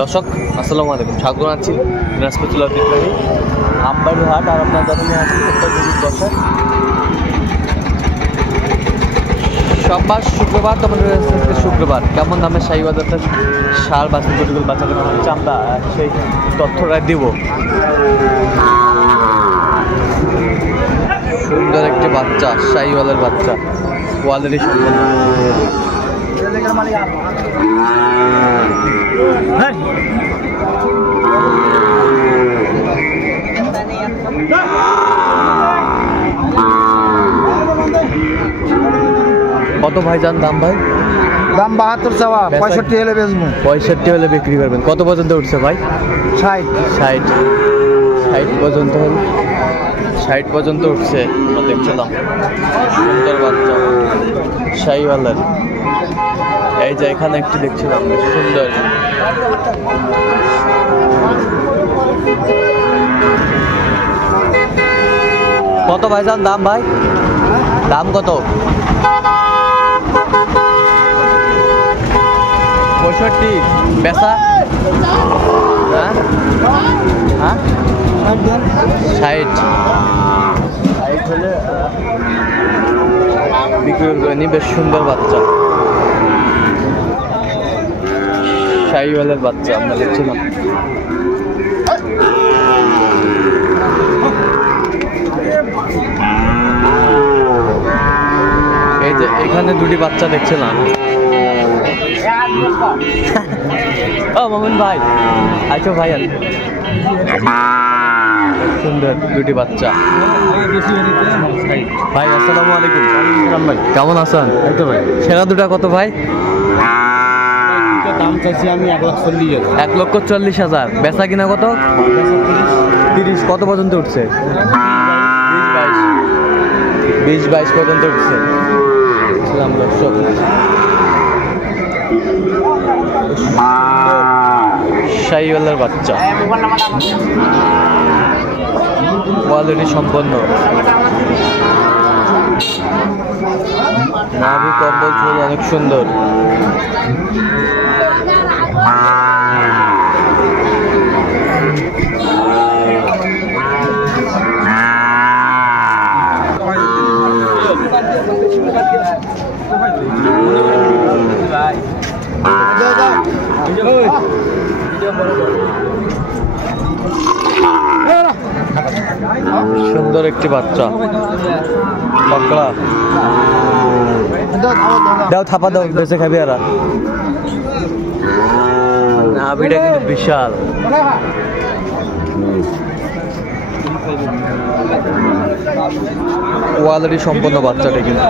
দর্শক আসসালামু আলাইকুম, স্বাগত আছি দিনাজপুর জেলার বিক্রমী আমবাড়ি হাট। আর আপনার কাছে নিয়ে আসছি দর্শক সোমবার শুক্রবার, তোমাদের শুক্রবার কেমন দামে শাহীবাজারটা সার বাছুর গরুগুলো বাচ্চা কেমন হচ্ছে আমরা সেই তথ্যটা দিব। সুন্দর একটি বাচ্চা, শাহীওয়ালের বাচ্চা, কোয়ালিটি সম্পন্ন। কত ভাইজান দাম? ভাই দাম 72 চাওয়া, 65 হলে বেচবো। 65 হলে বিক্রি করবেন। কত পর্যন্ত উঠছে ভাই? 60 পর্যন্ত। 60 পর্যন্ত উঠছে। আমরা দেখছিলাম সুন্দর বাচ্চা শাহীওয়ালের। এই যে এখানে একটি দেখছিলাম সুন্দর। কত ভাইজান দাম? ভাই দাম কত? 65 বেচা? হ্যাঁ 60 হলে বিক্রি করবেন। বেশ সুন্দর বাচ্চা, শাহীওয়ালের বাচ্চা আমরা দেখছিলাম। এই যে এখানে দুটি বাচ্চা দেখছিলাম। ও মোমিন ভাই, আচ্ছা ভাই, সুন্দর দুটি বাচ্চা। ভাই আসসালামু আলাইকুম। ভাই কেমন আছেন? এই তো ভাই। সেরা দুটা কত ভাই? দাম চাইছি আমি 1,40,000। 1,40,000। বেচা কিনা কত? 30। কত পর্যন্ত উঠছে? 20-22 পর্যন্ত উঠছে। দর্শক শাহীওয়ালের বাচ্চা, কোয়ালিটি সম্পন্ন। নাভি কম্বল ঝোল অনেক সুন্দর। সুন্দর একটি বাচ্চা, পাকড়া দাও, থাপা দাও, বেঁচে খাবি। আর নাভিটা কিন্তু বিশাল। কোয়ালিটি সম্পন্ন বাচ্চাটা কিন্তু।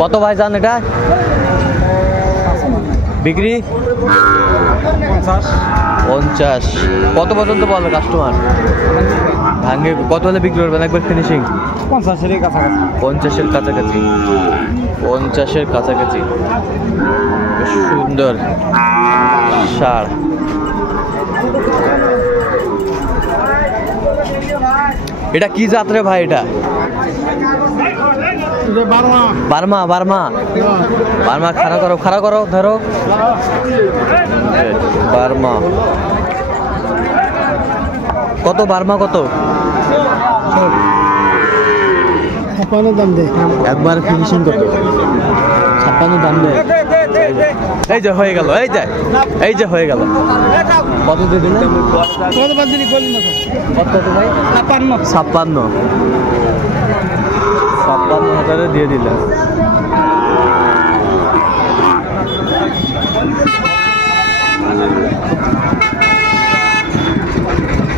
কত ভাই জান এটা বিক্রি? 50। কত পর্যন্ত বলো কাস্টমার? ভাঙ্গে কত হলে বিক্রি করবেন একবার ফিনিশিং? 50-এর কাছাকাছি। 50-এর কাছাকাছি। 50-এর কাছাকাছি। সুন্দর সার। এটা কি জাত রে ভাই? এটা বার্মা। খাড়া করো ধরো। বার্মা কত? বার্মা কত? 56 দাম দে। একবার ফিনিশিং কত? 56 দাম দে। এই যে হয়ে গেল। এই যে হয়ে গেল। কত দিয়ে দিলেন? কত ভাই? 56,000 দিয়ে দিলেন।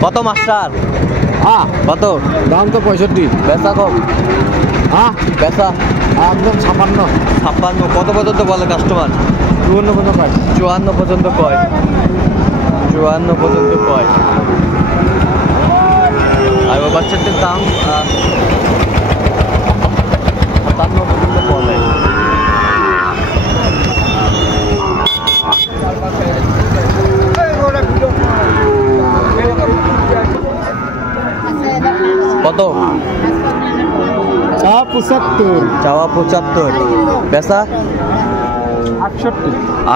কত মাস্টার? কত দাম? তো 65। বেচা কম? বেচা একদম 56। কত পর্যন্ত বলে কাস্টমার? 54 পর্যন্ত কয়। 54 পর্যন্ত কয়। আর ও বাচ্চাটির দাম 57 পর্যন্ত বলে। কত? 75। চাওয়া 75, বেচা 68।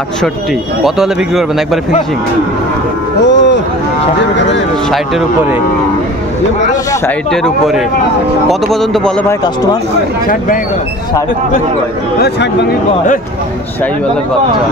68। কত হলে বিক্রি করবেন একবারে ফিনিশিং? ও 60-এর উপরে। 60-এর উপরে কত পর্যন্ত বলে ভাই কাস্টমার? 60 ব্যাংক 60 ভাঙি কর। শাহিওয়ালের বাচ্চা।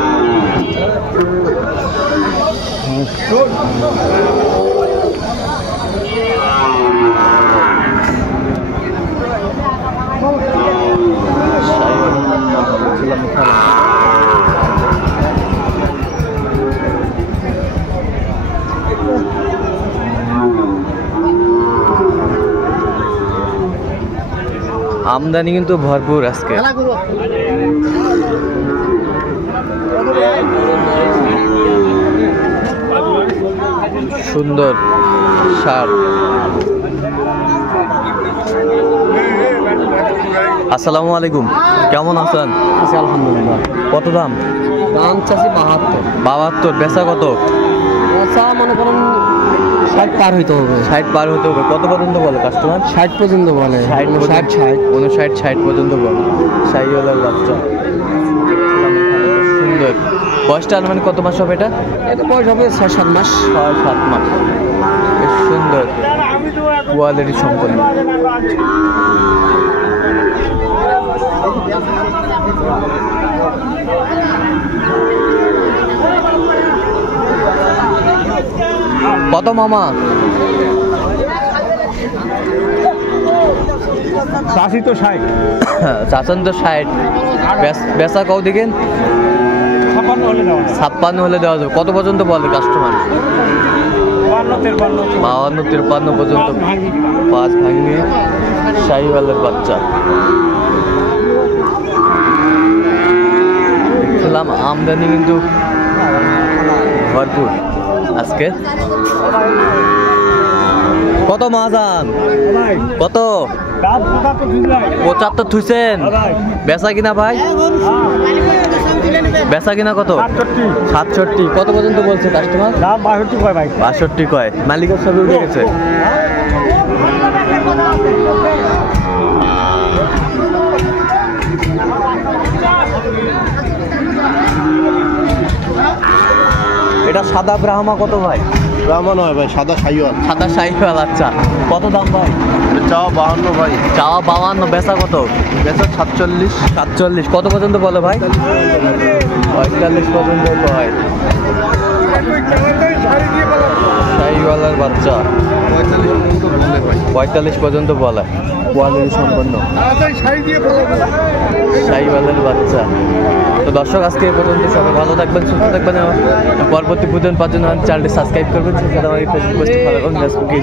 আমদানি কিন্তু ভরপুর আজকে। সুন্দর সার। আসসালামু আলাইকুম, কেমন আছেন? আছি আলহামদুলিল্লাহ। কত দাম? দাম চাচ্ছি 72। 72। বেচা কত? আচ্ছা মনে করেন 60 পার হইতে হবে। 60 পার হতে হবে। কত পর্যন্ত বলে কাস্টমার? 60 পর্যন্ত বলে। 60 পর্যন্ত বলে। শাহিওয়ালের বাচ্চা সুন্দর। বয়সটা মানে কত মাস হবে এটা? এটা বয়স হবে 6-7 মাস। 6-7 মাস। বেশ সুন্দর কোয়ালিটি সম্পন্ন। কত মামা? চাষি তো 60। চাচান তো 60। বেচা কও দিকেন? 56 হলে দেওয়া যাবে। কত পর্যন্ত বলে কাস্টমার? 52-53 পর্যন্ত। 5 ভাঙিয়ে শাহিওয়ালের বাচ্চা। দেখছিলাম আমদানি কিন্তু ভরপুর আজকে। কত মাজান? কত? 75 থুইছেন। বেচা কিনা ভাই? বেচা কিনা কত? 67। কত পর্যন্ত বলছে কাস্টমার? 62 কয় ভাই। 62 কয়। মালিকের সবই উঠে গেছে। এটা সাদা ব্রাহ্মা কত ভাই? ব্রাহ্মা নয় ভাই, সাদা শাহিওয়াল। সাদা শাহিওয়াল। আচ্ছা কত দাম ভাই? চাওয়া 52 ভাই। চাওয়া 52। বেচা কত? বেচা 47। 47। কত পর্যন্ত বলে ভাই? 45 পর্যন্ত হয়। শাহিওয়ালের বাচ্চা 45 পর্যন্ত বলে। কোয়ালিটি সম্পন্ন শাহিওয়ালের বাচ্চা। তো দর্শক আজকে এই পর্যন্ত। সবাই ভালো থাকবেন, সুস্থ থাকবেন। পরবর্তী প্রতিদিন পাওয়ার জন্য চ্যানেলটি সাবস্ক্রাইব করবেন। সেখানে আমার ফেসবুক পেজটি ফলো করুন, ফেসবুকে